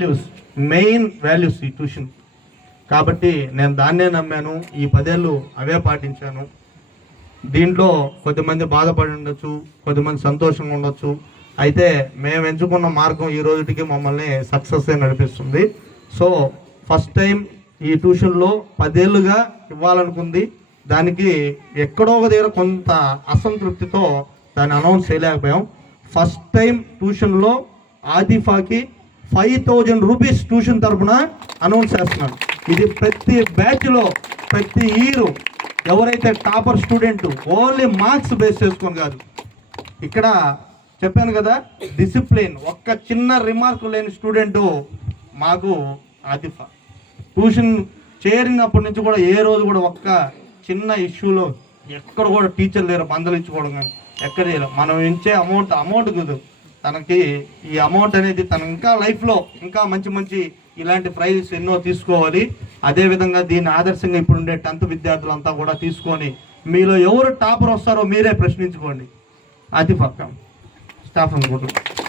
Values, main values ఈ tuition. కాబట్టి నేను దాన్నే నమ్మాను, ఈ 10 ఏళ్ళు అవే పాటించాను. దీంట్లో కొద్దిమంది బాధపడి ఉండొచ్చు, కొద్దిమంది సంతోషంగా ఉండొచ్చు. అయితే మేము ఎంచుకున్న మార్గం ఈ రోజుకి మమ్మల్ని సక్సెస్ నడిపిస్తుంది. సో ఫస్ట్ టైం ఈ ట్యూషన్లో 10 ఏళ్ళుగా ఇవ్వాలనుకుంది. దానికి ఎక్కడో ఒక దగ్గర కొంత అసంతృప్తితో దాన్ని అనౌన్స్ చేయలేకపోయాం. ఫస్ట్ టైం ట్యూషన్లో ఆదిఫాకి 5000 రూపీస్ ట్యూషన్ తరఫున అనౌన్స్ చేస్తున్నాను. ఇది ప్రతి బ్యాచ్లో ప్రతి ఇయర్ ఎవరైతే topper student only marks base చేసుకొని కాదు, ఇక్కడ చెప్పాను కదా డిసిప్లిన్, ఒక్క చిన్న రిమార్క్ లేని స్టూడెంటు మాకు ఆదిఫా. ట్యూషన్ చేరినప్పటి నుంచి కూడా ఏ రోజు కూడా ఒక్క చిన్న ఇష్యూలో ఎక్కడ కూడా టీచర్ దగ్గర మందలించుకోవడం కానీ ఎక్కడ చేయలేదు. మనం ఇచ్చే అమౌంట్ కుదరదు తనకి. ఈ అమౌంట్ అనేది తను ఇంకా లైఫ్లో ఇంకా మంచి మంచి ఇలాంటి ప్రైజెస్ ఎన్నో తీసుకోవాలి. అదేవిధంగా దీన్ని ఆదర్శంగా ఇప్పుడుండే 10th విద్యార్థులంతా కూడా తీసుకొని మీలో ఎవరు టాపర్ వస్తారో మీరే ప్రశ్నించుకోండి. ఆదిఫా స్టాఫ్ అనుకుంటున్నాను.